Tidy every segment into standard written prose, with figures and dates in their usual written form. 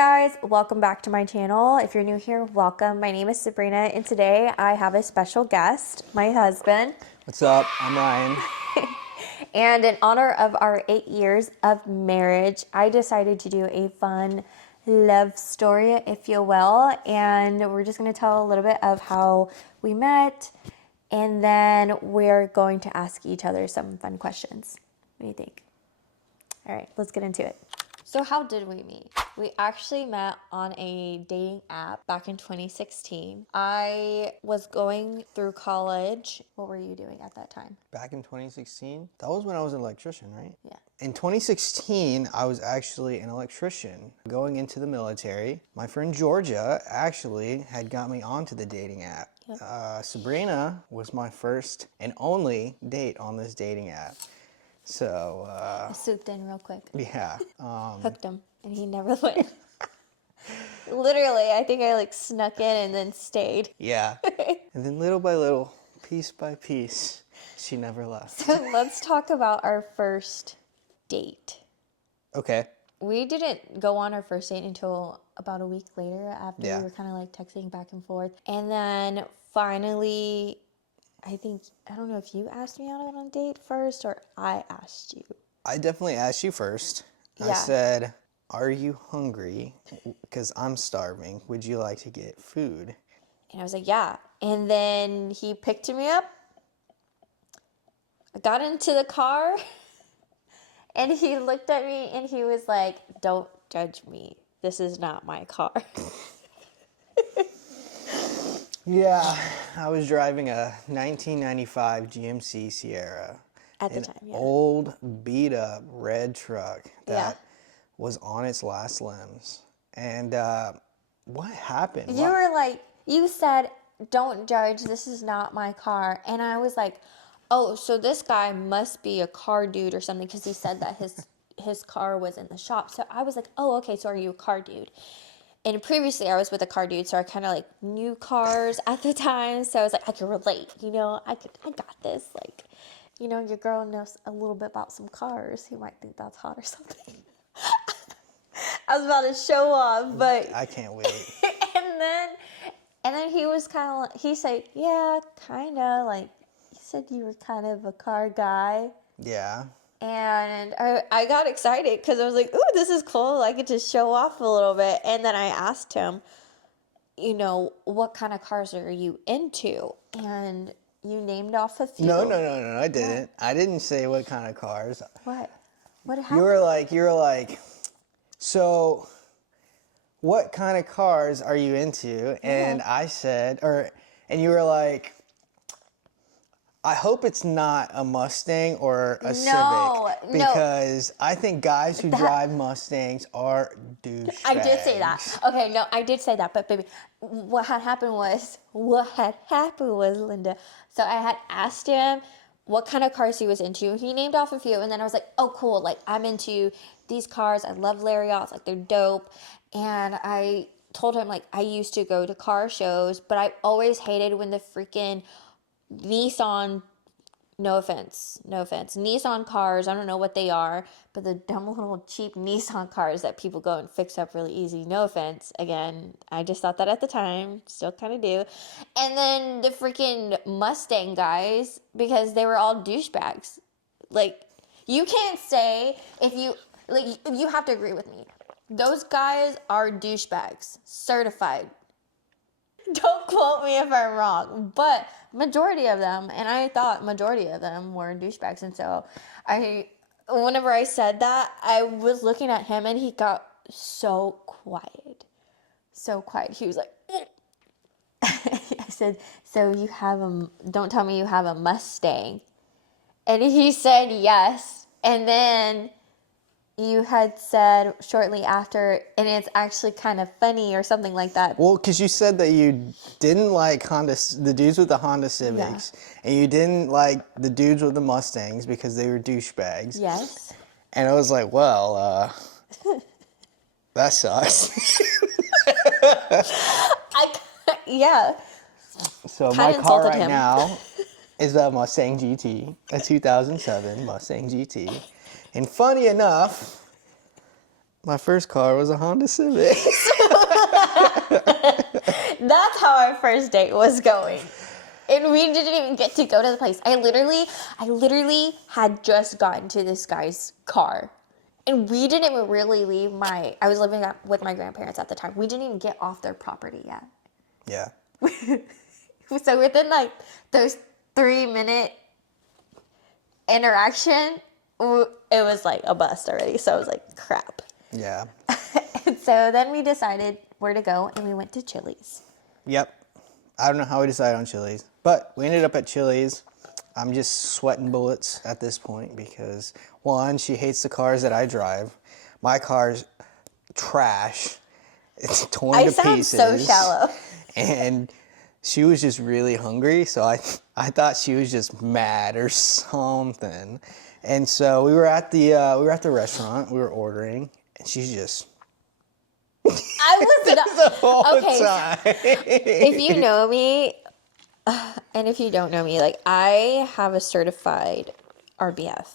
guys, welcome back to my channel. If you're new here, welcome. My name is Sabrina, and today I have a special guest, my husband. What's up? I'm Ryan. And in honor of our 8 years of marriage, I decided to do a fun love story, if you will. And we're just going to tell a little bit of how we met, and then we're going to ask each other some fun questions. What do you think? All right, let's get into it. So how did we meet? We actually met on a dating app back in 2016. I was going through college. What were you doing at that time? Back in 2016, that was when I was an electrician, right? Yeah. In 2016, I was actually an electrician going into the military. My friend Georgia actually had got me onto the dating app. Yep. Sabrina was my first and only date on this dating app. So, I swooped in real quick. Yeah. Hooked him, and he never went. Literally, I think I snuck in and then stayed. Yeah. And then little by little, piece by piece, she never left. So let's talk about our first date. Okay. We didn't go on our first date until about a week later after Yeah. we were kind of texting back and forth. And then finally, I don't know if you asked me out on a date first or I asked you. I definitely asked you first. Yeah. I said, "Are you hungry? Because I'm starving. Would you like to get food?" And I was like, yeah. And then he picked me up. I got into the car. And he looked at me and he was like, "Don't judge me. This is not my car." Yeah, I was driving a 1995 GMC Sierra. At the time, yeah. Old, beat-up red truck that Yeah. was on its last limbs. And what happened? You said, "Don't judge. This is not my car." And I was like, oh, so this guy must be a car dude or something because he said that his car was in the shop. So I was like, oh, okay, so are you a car dude? And previously I was with a car dude, so I kind of knew cars at the time. So I was like, I can relate, I got this. Your girl knows a little bit about some cars. He might think that's hot or something. I was about to show off, but I can't wait. and then he was he said, yeah, kind of he said you were kind of a car guy. Yeah. And I got excited because I was like, ooh, this is cool. I get to show off a little bit. And then I asked him, what kind of cars are you into? And you named off a few. No, I didn't. What? I didn't say what kind of cars. What? What happened? You were like, so what kind of cars are you into? And Yeah. I said, and you were like, I hope it's not a Mustang or a Civic, because I think guys who drive Mustangs are douchebags. I did say that. Okay, no, I did say that, but baby, what had happened was, Linda, so I had asked him what kind of cars he was into. He named off a few, and then I was like, oh, cool, I'm into these cars. I love Lariats, they're dope. And I told him, I used to go to car shows, but I always hated when the freaking Nissan, no offense, Nissan cars, I don't know what they are, but the dumb little cheap Nissan cars that people go and fix up really easy, no offense, again, I just thought that at the time, still kind of do, and then the freaking Mustang guys, because they were all douchebags, you can't say, if you, you have to agree with me, those guys are douchebags, certified. Don't quote me if I'm wrong, but majority of them, and I thought majority of them were douchebags, and so whenever I said that, I was looking at him, and he got so quiet. He was like, I said, so don't tell me you have a Mustang. And he said yes, and then you had said shortly after, and it's actually kind of funny or something like that. Well, because you said that you didn't like the dudes with the Honda Civics, and you didn't like the dudes with the Mustangs because they were douchebags. Yes. And I was like, well, that sucks. Yeah. So Kinda my car insulted right him. now is a Mustang GT, a 2007 Mustang GT. And funny enough, My first car was a Honda Civic. That's how our first date was going. And we didn't even get to go to the place. I literally had just gotten to this guy's car. And we didn't even really leave I was living with my grandparents at the time. We didn't even get off their property yet. Yeah. So within like those 3-minute interaction, it was like a bust already. So I was like, crap. Yeah. And so then we decided where to go, and we went to Chili's. Yep. I don't know how we decided on Chili's, but we ended up at Chili's. I'm just sweating bullets at this point because, one, she hates the cars that I drive. My car's trash. It's torn to pieces. I sound so shallow. And she was just really hungry, so I thought she was just mad or something. And so we were at the restaurant. We were ordering, and she's just. I was not. The whole Okay, time. if you know me, and if you don't know me, like I have a certified RBF.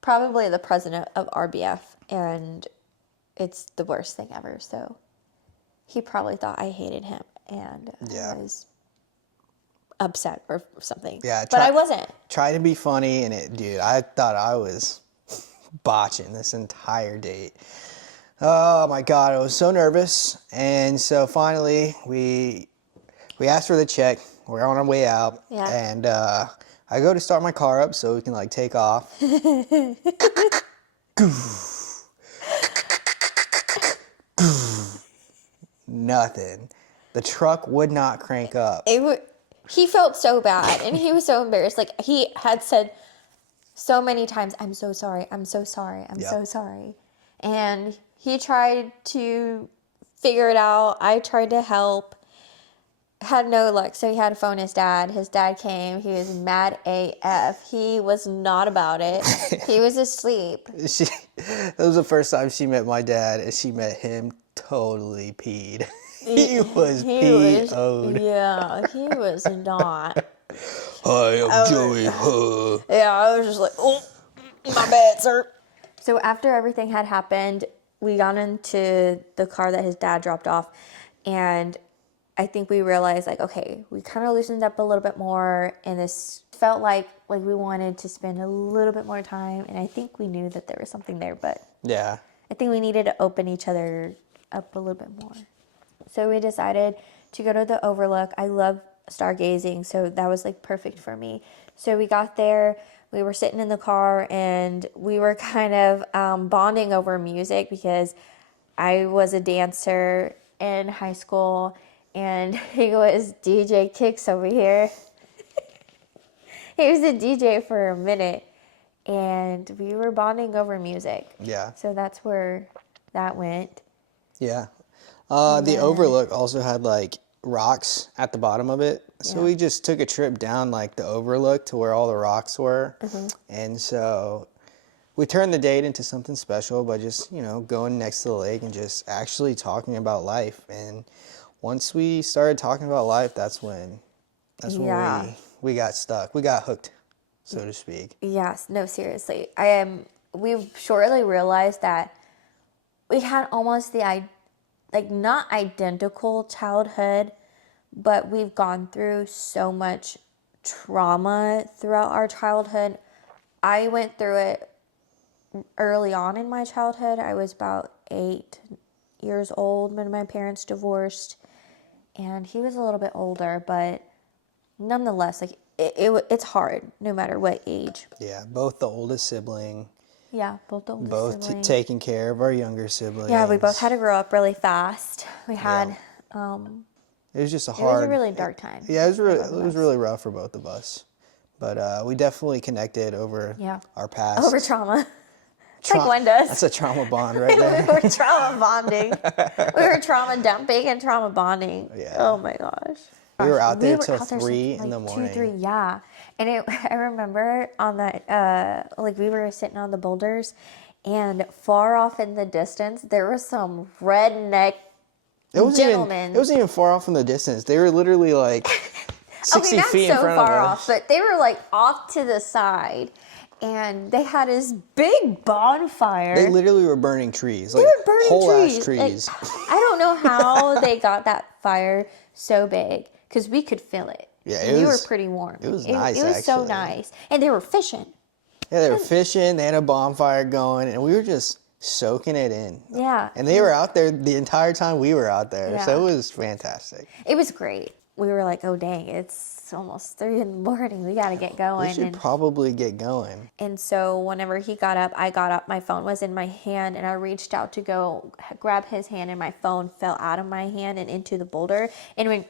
Probably the president of RBF, and it's the worst thing ever. So he probably thought I hated him, and Yeah. I was upset or something. Yeah, but I wasn't. Try to be funny, and dude, I thought I was botching this entire date. Oh my God, I was so nervous. And so finally we asked for the check. We're on our way out. Yeah. And I go to start my car up so we can like take off. Nothing. The truck would not crank up. He felt so bad, and he was so embarrassed. Like he had said so many times, "I'm so sorry. I'm so sorry. I'm so sorry." And he tried to figure it out. I tried to help. Had no luck, so he had to phone his dad. His dad came. He was mad AF. He was not about it. He was asleep. That was the first time she met my dad, and she met him totally peed. He was PO'd. Yeah, he was not. Hi, I'm Joey. Yeah, I was just like, oh, my bad, sir. So after everything had happened, we got into the car that his dad dropped off, and I think we realized, like, okay, we kind of loosened up a little bit more, and this felt like we wanted to spend a little bit more time, and I think we knew that there was something there, but Yeah. I think we needed to open each other up a little bit more. So we decided to go to the Overlook. I love stargazing, so that was like perfect for me. So we got there, we were sitting in the car, and we were kind of bonding over music because I was a dancer in high school, and he was DJ Kicks over here. He was a DJ for a minute, and we were bonding over music. Yeah. So that's where that went. Yeah. The Overlook also had like rocks at the bottom of it. So we just took a trip down like the Overlook to where all the rocks were. And so we turned the date into something special by just, going next to the lake and just actually talking about life. And once we started talking about life, that's when we got stuck. We got hooked, so to speak. Yes, no, seriously. We shortly realized that we had almost not identical childhood, but we've gone through so much trauma throughout our childhood. I went through it early on in my childhood. I was about 8 years old when my parents divorced, and he was a little bit older, but nonetheless, it's hard no matter what age. Yeah, both the oldest sibling. Yeah, both the oldest Both sibling. taking care of our younger siblings. Yeah, we both had to grow up really fast. We had, It was just it was a really dark time. Yeah, it was really rough for both of us. But we definitely connected over our past. Over trauma. Like one does. That's a trauma bond right there. We were trauma bonding. We were trauma dumping and trauma bonding. Yeah. Oh my gosh. We were out there till 3 in the morning. 2, 3, yeah. And I remember on that, we were sitting on the boulders, and far off in the distance, there was some redneck gentlemen. It wasn't even far off in the distance. They were literally like 60 feet in front of us. Off, but they were like off to the side. and they had this big bonfire. They literally were burning trees. They Like, were burning whole trees. ass trees. Like, I don't know how they got that fire so big, because we could feel it. Yeah, and we were pretty warm. It was nice, It was so actually. nice. And they were fishing. Yeah, they were fishing. They had a bonfire going, and we were just soaking it in. Yeah. And they were out there the entire time we were out there. Yeah. So it was fantastic. It was great. We were like, oh, dang, it's almost 3 in the morning. We got to get going. We should probably get going. And so whenever he got up, I got up. My phone was in my hand, and I reached out to go grab his hand, and my phone fell out of my hand and into the boulder and went,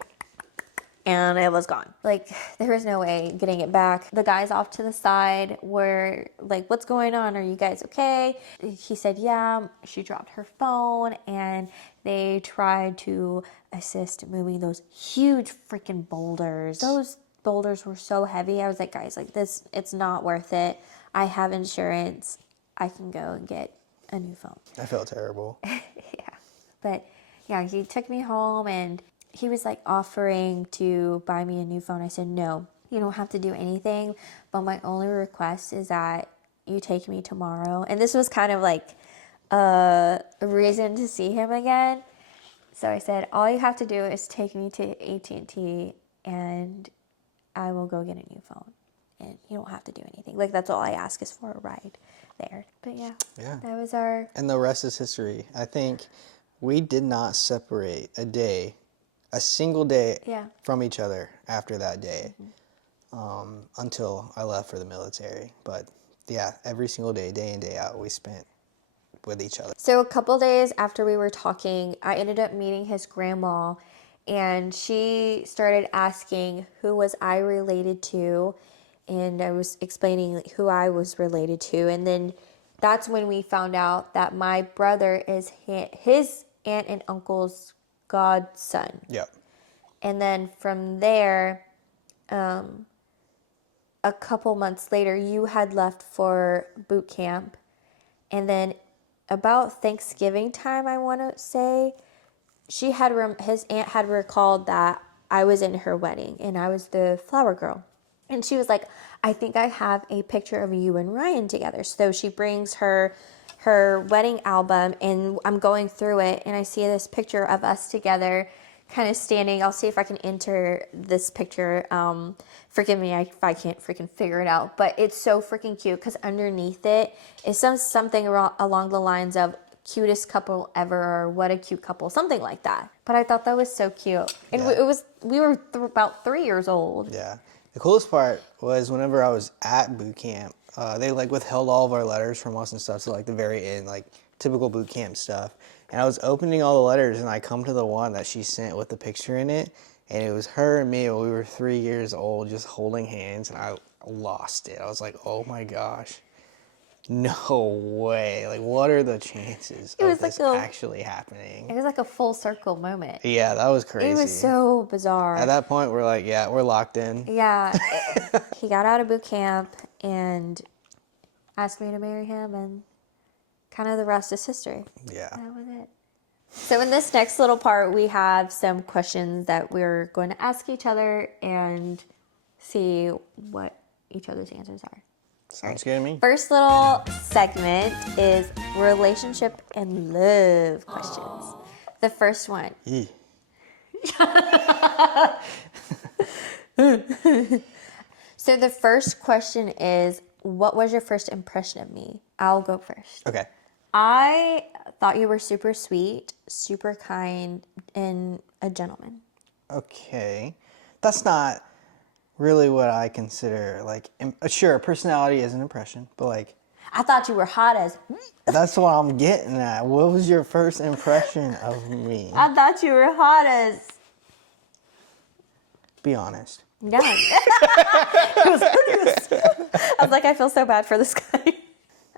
and it was gone. Like, there was no way getting it back. The guys off to the side were like, what's going on? Are you guys okay? He said, yeah. She dropped her phone, and they tried to assist moving those huge freaking boulders. Those boulders were so heavy. I was like, guys, like this, it's not worth it. I have insurance. I can go and get a new phone. I felt terrible. Yeah. But yeah, he took me home, and he was like offering to buy me a new phone. I said, no, you don't have to do anything. But my only request is that you take me tomorrow. And this was kind of like a reason to see him again. So I said, all you have to do is take me to AT&T, and I will go get a new phone. And you don't have to do anything. Like, that's all I ask is for a ride there. But yeah, that was our... And the rest is history. I think we did not separate a single day from each other after that day, until I left for the military. But yeah, every single day, day in, day out, we spent with each other. So a couple days after we were talking, I ended up meeting his grandma, and she started asking who was I related to, and I was explaining who I was related to. And then that's when we found out that my brother is his aunt and uncle's godson. Yep. And then from there, a couple months later, you had left for boot camp. And then about Thanksgiving time, I want to say, his aunt had recalled that I was in her wedding and I was the flower girl. And she was like, I think I have a picture of you and Ryan together. So she brings her wedding album, and I'm going through it, and I see this picture of us together kind of standing. I'll see if I can enter this picture. Forgive me if I can't freaking figure it out, but it's so freaking cute because underneath it is something along the lines of cutest couple ever, or what a cute couple, something like that. But I thought that was so cute. And we were about 3 years old. Yeah. The coolest part was whenever I was at boot camp, they like withheld all of our letters from us and stuff, so like the very end, like typical boot camp stuff. And I was opening all the letters, and I come to the one that she sent with the picture in it, and it was her and me when we were 3 years old, just holding hands, and I lost it. I was like, oh my gosh, no way! Like, what are the chances of this actually happening? It was like a full circle moment. Yeah, that was crazy. It was so bizarre. At that point, we're like, yeah, we're locked in. Yeah. He got out of boot camp and asked me to marry him, and kind of the rest is history. Yeah. That was it. So in this next little part, we have some questions that we're going to ask each other and see what each other's answers are. Sounds good to me. First little segment is relationship and love questions. The first one. Eee. So the first question is, what was your first impression of me? I'll go first. Okay. I thought you were super sweet, super kind, and a gentleman. Okay. That's not really what I consider, like, sure, personality is an impression, but, like... I thought you were hot as... That's what I'm getting at. What was your first impression of me? I thought you were hot as... Be honest. No. I was like, I feel so bad for this guy.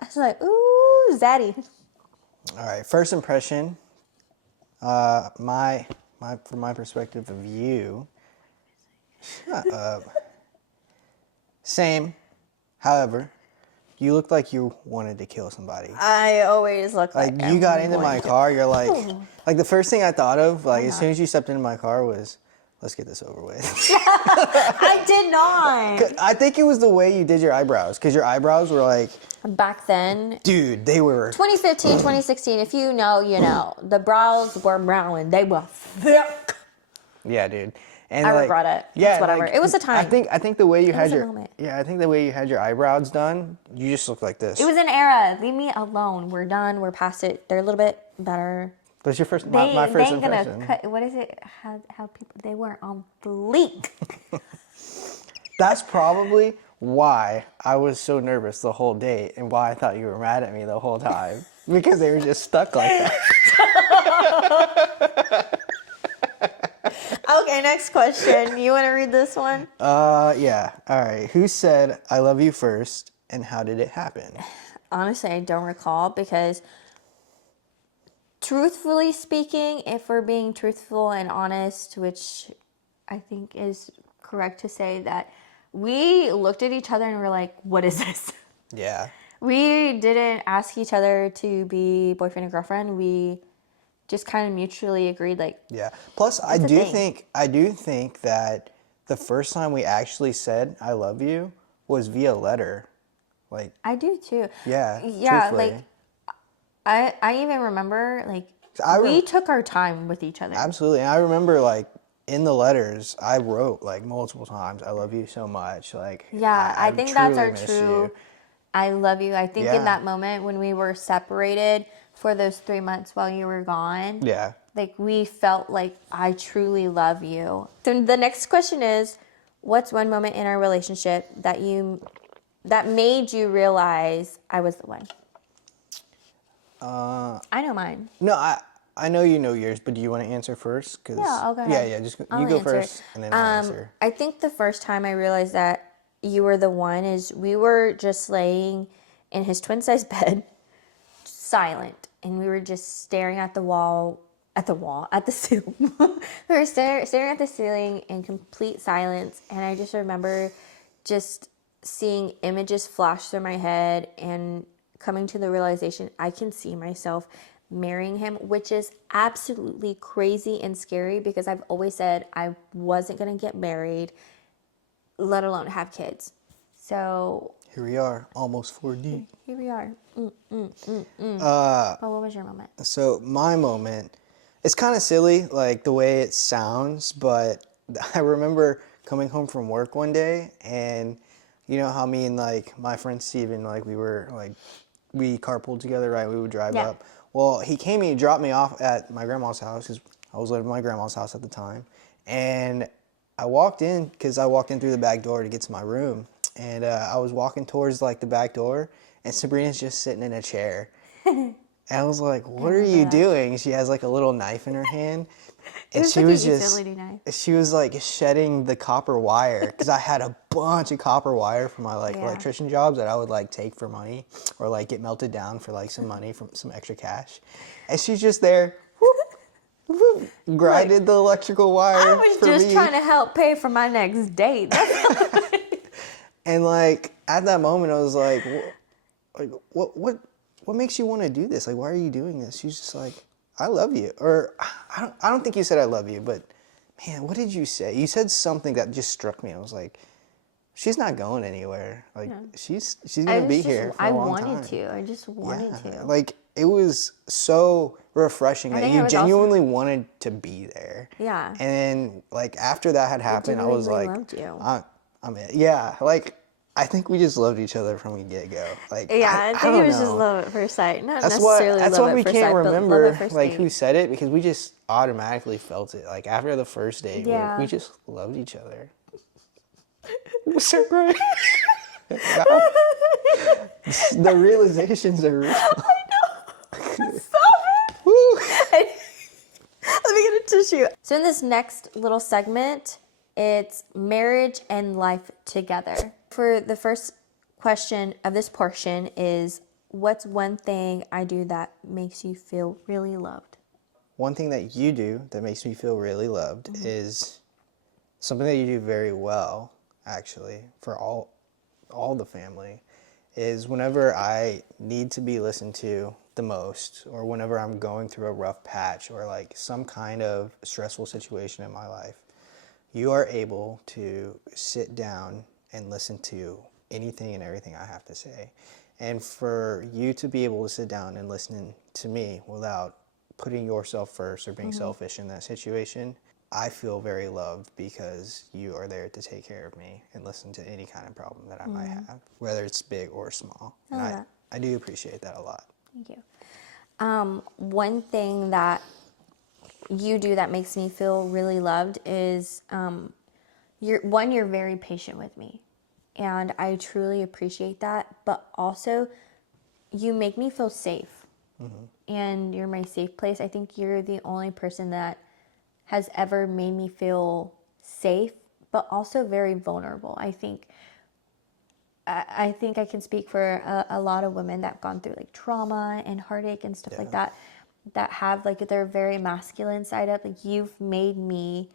I was like, ooh, zaddy. All right, first impression, from my perspective of you, shut up. Same. However, you looked like you wanted to kill somebody. I always look like you got into my car, you're like the first thing I thought of, like, as soon as you stepped into my car was, let's get this over with. I did not. I think it was the way you did your eyebrows, because your eyebrows were like, Back then, dude, they were. 2015, 2016, if you know, you know. The brows were brown and they were thick. Yeah, dude. And I like, regret it. Yeah, It's whatever. like, It was a time. I think the way you had was a your moment. I think the way you had your eyebrows done, you just look like this. It was an era. Leave me alone. We're done. We're past it. They're a little bit better. That's your first my first ain't impression. gonna cut. What is it? How people they were on fleek. That's probably why I was so nervous the whole date and why I thought you were mad at me the whole time, because they were just stuck like that. Okay, next question. You want to read this one? Yeah. All right. Who said I love you first, and how did it happen? Honestly, I don't recall because, truthfully speaking, if we're being truthful and honest, which I think is correct to say, that we looked at each other and were like, what is this? Yeah. We didn't ask each other to be boyfriend and girlfriend. We just kind of mutually agreed, like, Yeah. Plus, I a do thing. think that the first time we actually said I love you was via letter. Like, I do too. yeah. Yeah, truthfully. like, I even remember, like, I we took our time with each other. Absolutely. And I remember, like, in the letters, I wrote, like, multiple times, I love you so much. Like, Yeah, I think that's our truly miss true you. I love you. I think Yeah. in that moment when we were separated for those 3 months while you were gone, Yeah. like we felt like I truly love you. So the next question is, what's one moment in our relationship that made you realize I was the one? I know mine. No, I know you know yours, but do you want to answer first? Cause, Yeah, I'll go ahead. Yeah, just I'll you go answer. first, and then I'll answer. I think the first time I realized that you were the one is we were just laying in his twin size bed, silent, and we were just staring at the ceiling. We were staring at the ceiling in complete silence, and I just remember just seeing images flash through my head and coming to the realization I can see myself marrying him, which is absolutely crazy and scary because I've always said I wasn't going to get married, let alone have kids. So Here we are, almost 4D. here we are. But what was your moment? So my moment, it's kind of silly, like the way it sounds, but I remember coming home from work one day, and you know how me and like my friend Steven, like we carpooled together, right? We would drive Yeah. up. Well, he came and he dropped me off at my grandma's house, because I was living at my grandma's house at the time. And I walked in through the back door to get to my room. And I was walking towards like the back door, and Sabrina's just sitting in a chair. And I was like, what are you doing? She has like a little knife in her hand. And was she like a was just, utility knife. she was like shedding the copper wire, because I had a bunch of copper wire from my like Yeah. electrician jobs that I would like take for money, or like get melted down for like some money from some extra cash. And she's just there, whoop, whoop, grinded the electrical wire. I was for just me. trying to help pay for my next date. And like at that moment, I was like, what makes you want to do this? Like, why are you doing this? She's just like, I love you. Or I don't think you said I love you, but man, what did you say? You said something that just struck me. I was like, she's not going anywhere. Like she's gonna be here for a long time. I just wanted to. Like it was so refreshing that think it you was also- genuinely wanted to be there. Yeah. And then like after that had happened, I was genuinely like, loved you. I'm in. Yeah, like I think we just loved each other from the get go. Like Yeah, I think don't it was know. just love at first sight. Not That's necessarily that's love why at we first can't sight, but love remember at first like date. who said it, because we just automatically felt it. Like after the first date, Yeah. we just loved each other. It was so great. The realizations are real. Woo. Let me get a tissue. So in this next little segment, it's marriage and life together. For the first question of this portion is, what's one thing I do that makes you feel really loved? One thing that you do that makes me feel really loved is something that you do very well, actually, for all the family, is whenever I need to be listened to the most, or whenever I'm going through a rough patch or like some kind of stressful situation in my life, you are able to sit down and listen to anything and everything I have to say. And for you to be able to sit down and listen to me without putting yourself first or being selfish in that situation, I feel very loved because you are there to take care of me and listen to any kind of problem that I might have, whether it's big or small. And I do appreciate that a lot. Thank you. One thing that you do that makes me feel really loved is you're very patient with me. And I truly appreciate that. But also, you make me feel safe. And you're my safe place. I think you're the only person that has ever made me feel safe, but also very vulnerable. I think I can speak for a lot of women that have gone through like trauma and heartache and stuff like that, that have like their very masculine side up. Like you've made me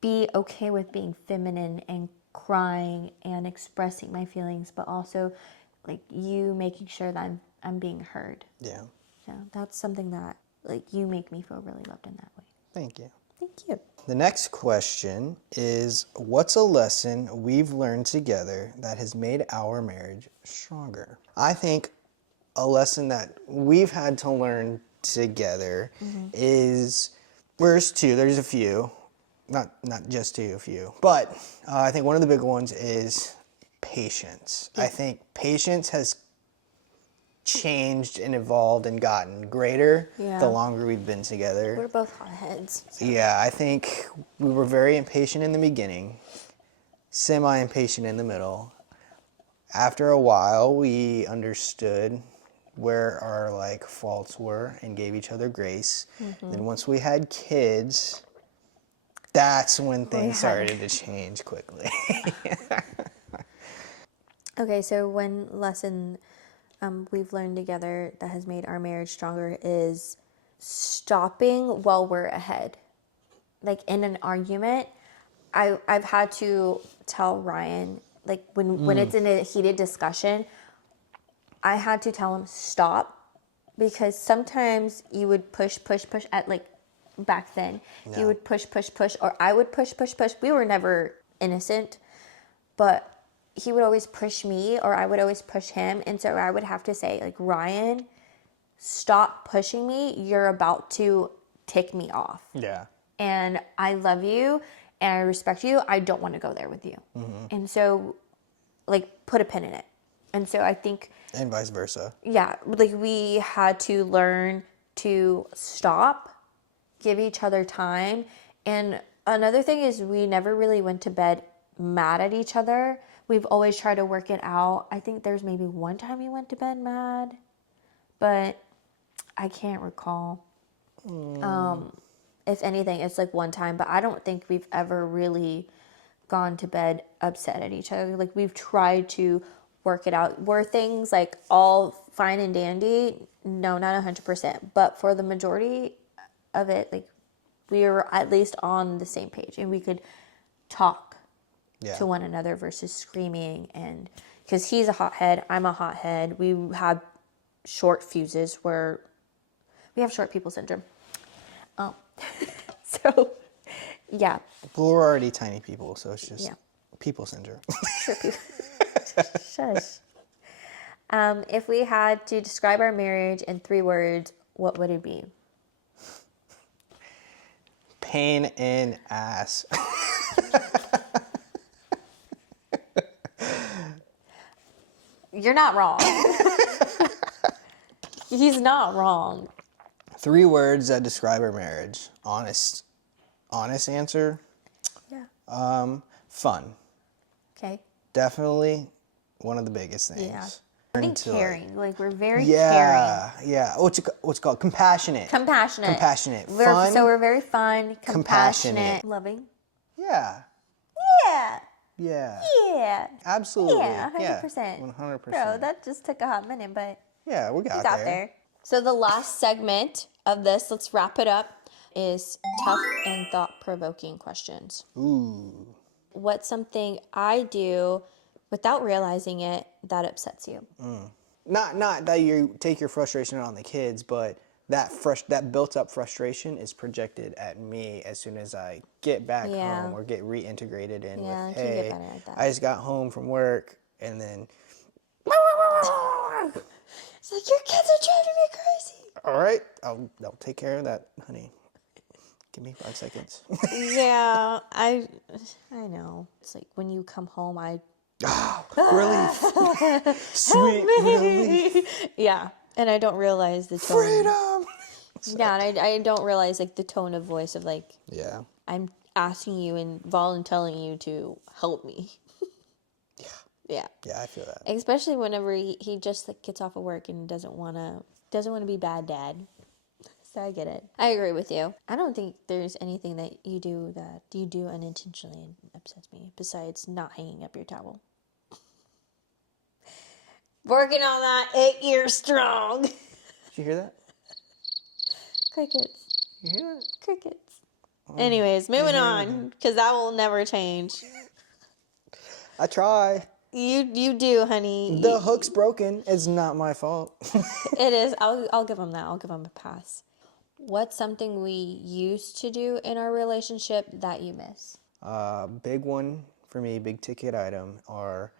be okay with being feminine and crying and expressing my feelings, but also like you making sure that I'm being heard. Yeah. So that's something that like you make me feel really loved in that way. Thank you. Thank you. The next question is, what's a lesson we've learned together that has made our marriage stronger? I think a lesson that we've had to learn together is, there's a few, not just two, a few, but I think one of the big ones is patience. I think patience has changed and evolved and gotten greater the longer we've been together. We're both hotheads. So. Yeah, I think we were very impatient in the beginning, semi-impatient in the middle. After a while, we understood where our like faults were and gave each other grace. Then once we had kids, that's when things started to change quickly. Okay, so one lesson we've learned together that has made our marriage stronger is stopping while we're ahead. Like in an argument, I've had to tell Ryan, like when it's in a heated discussion, I had to tell him stop, because sometimes you would push at like back then. Yeah. You would push, or I would push. We were never innocent, but he would always push me or I would always push him. And so I would have to say, like, Ryan, stop pushing me. You're about to tick me off. Yeah. And I love you and I respect you. I don't want to go there with you. And so, like, put a pin in it. And so I think... And vice versa. Yeah. Like, we had to learn to stop, give each other time. And another thing is we never really went to bed mad at each other. We've always tried to work it out. I think there's maybe one time we went to bed mad, but I can't recall. If anything, it's like one time, but I don't think we've ever really gone to bed upset at each other. Like, we've tried to work it out. Were things like all fine and dandy? No, not 100%. But for the majority of it, like, we were at least on the same page and we could talk to one another versus screaming. And because he's a hothead, I'm a hothead. We have short fuses where we have short people syndrome. So, yeah. Well, we're already tiny people, so it's just people syndrome. Short people. Shush. If we had to describe our marriage in 3 words, what would it be? Pain in ass. You're not wrong. He's not wrong. 3 words that describe our marriage. Honest answer. Yeah. Fun. Okay. Definitely one of the biggest things. Yeah. I think caring. Like, we're very caring. Yeah. What's it called? Compassionate. Compassionate. Fun. So we're very fun, compassionate. Loving. Yeah. Yeah. Yeah. Yeah. Absolutely. Yeah, 100%. 100%. Bro, that just took a hot minute, but yeah, we got there. So the last segment of this, let's wrap it up, is tough and thought-provoking questions. Ooh. What's something I do without realizing it that upsets you? Not that you take your frustration out on the kids, but that built up frustration is projected at me as soon as I get back Yeah. home or get reintegrated in Yeah, I with, can get hey, better at that. I just got home from work, and then, It's like, your kids are driving me crazy. all right, I'll take care of that, honey. Give me 5 seconds. Yeah, I know. It's like when you come home, Relief. Sweet relief. Yeah, and I don't realize the tone. Freedom. Yeah, and I don't realize like the tone of voice of like Yeah. I'm asking you and volunteering you to help me. Yeah. Yeah, Yeah, I feel that. especially whenever he just like gets off of work and doesn't want to be bad dad. So I get it. I agree with you. I don't think there's anything that you do unintentionally and upsets me besides not hanging up your towel. Working on that 8 years strong. Did you hear that? Crickets. You hear that? Crickets. Anyways, moving hear on, because that will never change. I try. You do, honey. The hook's broken. It's not my fault. It is. I'll give him that. I'll give him a pass. What's something we used to do in our relationship that you miss? Big one for me, big ticket item, are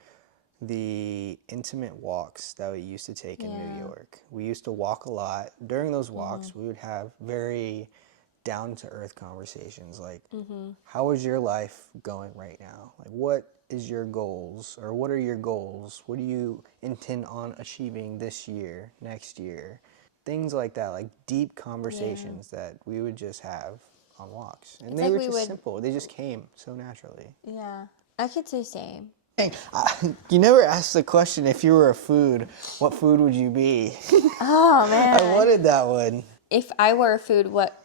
the intimate walks that we used to take in New York. We used to walk a lot. During those walks, we would have very down-to-earth conversations like, how is your life going right now? Like, what is your goals, or what are your goals? What do you intend on achieving this year, next year? Things like that, like deep conversations that we would just have on walks. And they were just simple. They just came so naturally. Yeah, I could say same. You never asked the question, if you were a food, what food would you be? Oh, man. I wanted that one. If I were a food, what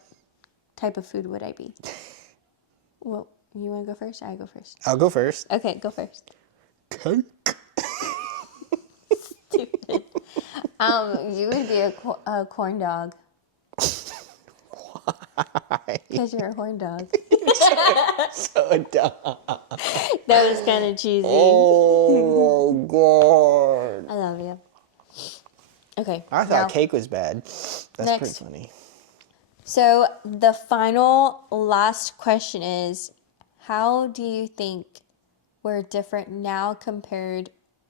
type of food would I be? Well, you want to go first? I go first. I'll go first. Okay, go first. Cake. Stupid. You would be a corn dog. Why? Because you're a horn dog. So dumb. That was kind of cheesy. Oh, God. I love you. Okay. I thought cake was bad. That's Next. pretty funny. So the last question is, how do you think we're different now compared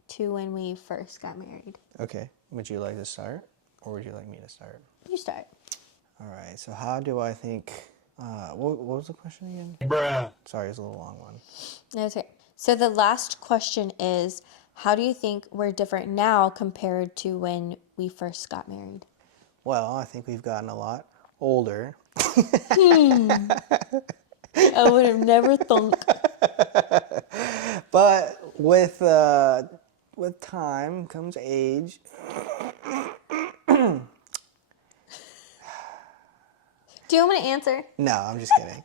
to when we first got married? Okay. Would you like to start, or would you like me to start? You start. All right. So how do I think... what was the question again? Bruh. Sorry, it's a little long one. No, it's okay. So the last question is, how do you think we're different now compared to when we first got married? Well, I think we've gotten a lot older. I would have never thunk. But with time comes age. Do you want me to answer? No, I'm just kidding.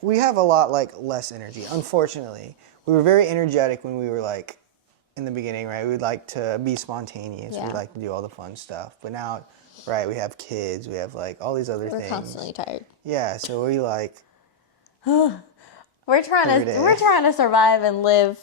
We have a lot less energy. Unfortunately, we were very energetic when we were in the beginning, right? We'd like to be spontaneous. Yeah. We'd like to do all the fun stuff. But now, right, we have kids. We have all these other We're things. constantly tired. Yeah, so we We're trying Every day. to survive and live.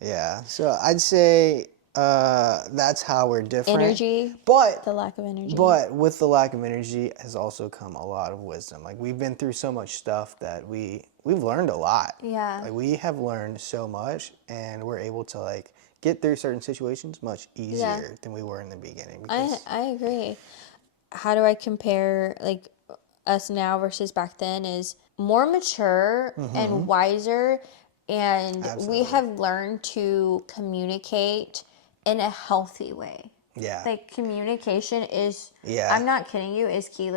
Yeah. So I'd say that's how we're different. Energy. But The lack of energy. But with the lack of energy has also come a lot of wisdom. We've been through so much stuff that we've learned a lot. Yeah. We have learned so much, and we're able to get through certain situations much easier than we were in the beginning. Because, I agree. How do I compare us now versus back then is more mature and wiser, and we have learned to communicate in a healthy way. yeah. Communication is, Yeah. I'm not kidding you, is key.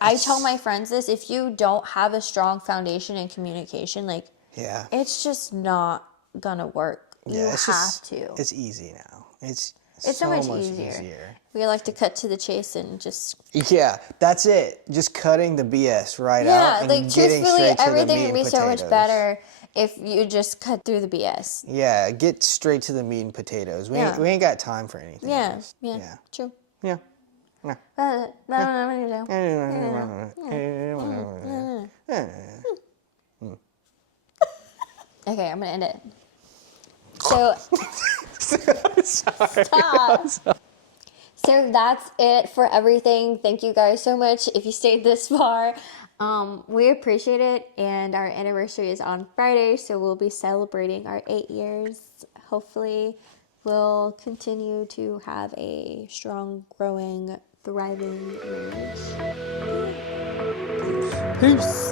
I tell my friends this, if you don't have a strong foundation in communication, Yeah. it's just not gonna work. You have to. It's easy now. It's so much easier. We like to cut to the chase and just... Yeah, that's it. Just cutting the BS right out and getting truthfully, straight to the everything meat would and be so potatoes. much better if you just cut through the BS. Yeah, get straight to the meat and potatoes. We ain't got time for anything else. Yeah, true. Yeah. Okay, I'm gonna end it. So, Sorry. stop. So that's it for everything. Thank you guys so much if you stayed this far. We appreciate it, and our anniversary is on Friday, so we'll be celebrating our 8 years. Hopefully, we'll continue to have a strong, growing, thriving marriage. Peace.